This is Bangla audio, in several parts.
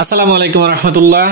আসসালামু আলাইকুম রহমতুল্লাহ।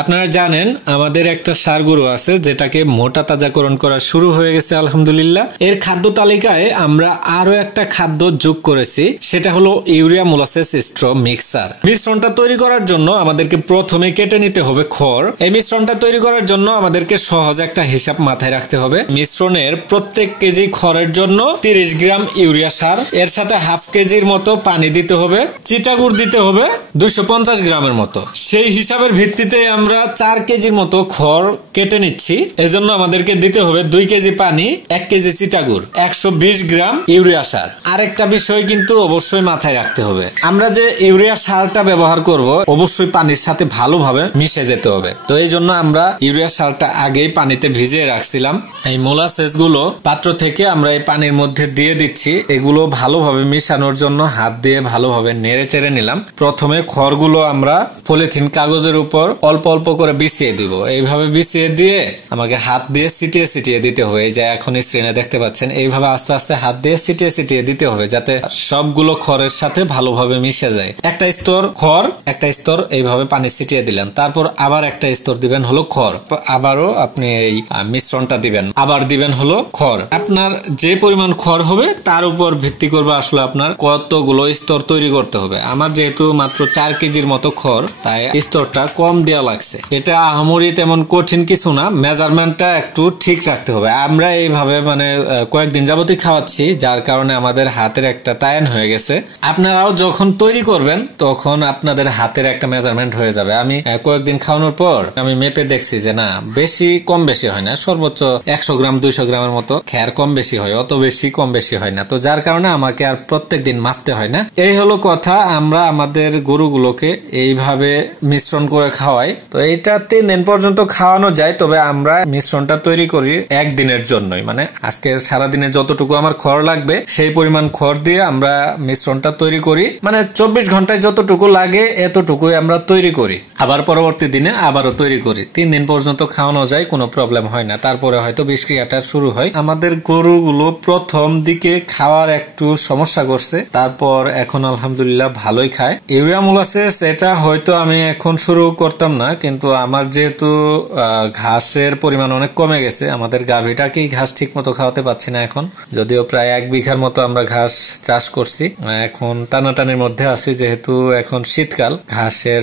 আপনারা জানেন আমাদের একটা সার গরু আছে যেটাকে মোটা তাজাকরণ করা শুরু হয়ে গেছে আলহামদুলিল্লাহ। এর খাদ্য তালিকায় আমরা আরো একটা খাদ্য যোগ করেছি, সেটা হলো ইউরিয়া মোলাসেস স্ট্র মিক্সার। মিশ্রণটা তৈরি করার জন্য আমাদেরকে প্রথমে কেটে নিতে হবে খড়। এই মিশ্রণটা তৈরি করার জন্য আমাদেরকে সহজ একটা হিসাব মাথায় রাখতে হবে। মিশ্রণের প্রত্যেক কেজি খড়ের জন্য 30 গ্রাম ইউরিয়া সার, এর সাথে হাফ কেজির মতো পানি দিতে হবে, চিটাগুড় দিতে হবে 250 গ্রামের মতো। সেই হিসাবের ভিত্তিতে আমরা 4 কেজির মতো খড় কেটে নিচ্ছি। এজন্য আমাদেরকে দিতে হবে 2 কেজি পানি, 1 কেজি চিটাগুড়, 120 গ্রাম ইউরিয়া সার। আরেকটা বিষয় কিন্তু অবশ্যই মাথায় রাখতে হবে, আমরা যে ইউরিয়া সারটা ব্যবহার করব অবশ্যই পানির সাথে ভালোভাবে মিশে যেতে হবে। তো এই জন্য আমরা ইউরিয়া সারটা আগেই পানিতে ভিজিয়ে রাখছিলাম। এই মোলাসেস গুলো পাত্র থেকে আমরা এই পানির মধ্যে দিয়ে দিচ্ছি। এগুলো ভালোভাবে মিশানোর জন্য হাত দিয়ে ভালোভাবে নেড়ে চেড়ে নিলাম। প্রথমে খড়গুলো আমরা পলিথিন কাগজের উপর অল্প অল্প করে বিছিয়ে দিব। এইভাবে বিছিয়ে দিয়ে আমাকে হাত দিয়ে ছিটিয়ে ছিটিয়ে দিতে হবে। এই যে এখন স্ক্রিনে দেখতে পাচ্ছেন, এইভাবে আস্তে আস্তে হাত দিয়ে ছিটিয়ে ছিটিয়ে দিতে হবে যাতে সবগুলো খড়ের সাথে ভালোভাবে মিশে যায়। একটা স্তর খড়, একটা স্তর এইভাবে পানি ছিটিয়ে দিলেন, তারপর আবার একটা স্তর দিবেন হলো খড়, আবারও আপনি এই মিশ্রণটা দিবেন, আবার দিবেন হলো খড়। আপনার যে পরিমাণ খড় হবে তার উপর ভিত্তি করবে আসলে আপনার কতগুলো স্তর তৈরি করতে হবে। আমার যেহেতু মাত্র 4 কেজির মতো খড়, তাই স্তরটা কম দেওয়া লাগছে। এটা আহামরি তেমন কঠিন কিছু না, মেজারমেন্টটা একটু ঠিক রাখতে হবে। আমরা এইভাবে কয়েকদিন যাবতই খাওয়াচ্ছি, যার কারণে আমাদের হাতের একটা তায়ান হয়ে গেছে। আপনারাও যখন তৈরি করবেন তখন আপনাদের হাতের একটা মেজারমেন্ট হয়ে যাবে। আমি কয়েকদিন খাওয়ানোর পর আমি মেপে দেখছি যে না, বেশি কম বেশি হয় না, সর্বোচ্চ 100 গ্রাম 200 গ্রামের মতো খ্যার কম বেশি হয়, অত বেশি কম বেশি হয় না। তো যার কারণে আমাকে আর প্রত্যেক দিন মাপতে হয় না। এই হলো কথা। আমরা আমাদের গরুগুলোকে এইভাবে মিশ্রণ করে খাওয়াই। তো এইটা 3 দিন পর্যন্ত খাওয়ানো যায়, তবে আমরা মিশ্রণটা তৈরি করি একদিনের জন্যই। মানে আজকে সারাদিনে যতটুকু আমার খড় লাগবে সেই পরিমাণ খড় দিয়ে আমরা মিশ্রণটা তৈরি করি। মানে 24 ঘন্টায় যতটুকু লাগে এতটুকুই আমরা তৈরি করি, আবার পরবর্তী দিনে আবারও তৈরি করি। 3 দিন পর্যন্ত খাওয়ানো যায়, কোনো প্রবলেম হয় না। তারপরে হয়তো বিষক্রিয়াটা শুরু হয়। আমাদের গরুগুলো প্রথম দিকে খাওয়ার একটু সমস্যা করছে, তারপর এখন আলহামদুলিল্লাহ ভালোই খায়। ইউরিয়া মোলাসেস এটা হয়তো আমি এখন শুরু করতাম না, কিন্তু আমার যেহেতু ঘাসের পরিমাণ অনেক কমে গেছে, আমাদের গাভীটাকেই ঘাস ঠিক মতো খাওয়াতে পারছি না এখন। যদিও প্রায় 1 বিঘার মতো আমরা ঘাস চাষ করছি, এখন টানাটানির মধ্যে আছি। যেহেতু এখন শীতকাল, ঘাসের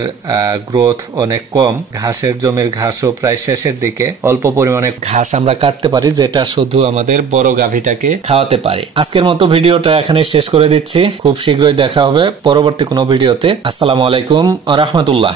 গ্রোথ অনেক কম, ঘাসের জমির ঘাসও প্রায় শেষের দিকে। অল্প পরিমাণে ঘাস আমরা কাটতে পারি, যেটা শুধু আমাদের বড় গাভীটাকে খাওয়াতে পারি। আজকের মতো ভিডিওটা এখানে শেষ করে দিচ্ছি। খুব শীঘ্রই দেখা হবে পরবর্তী কোনো ভিডিওতে। আসসালামু আলাইকুম ওয়া রাহমাতুল্লাহ।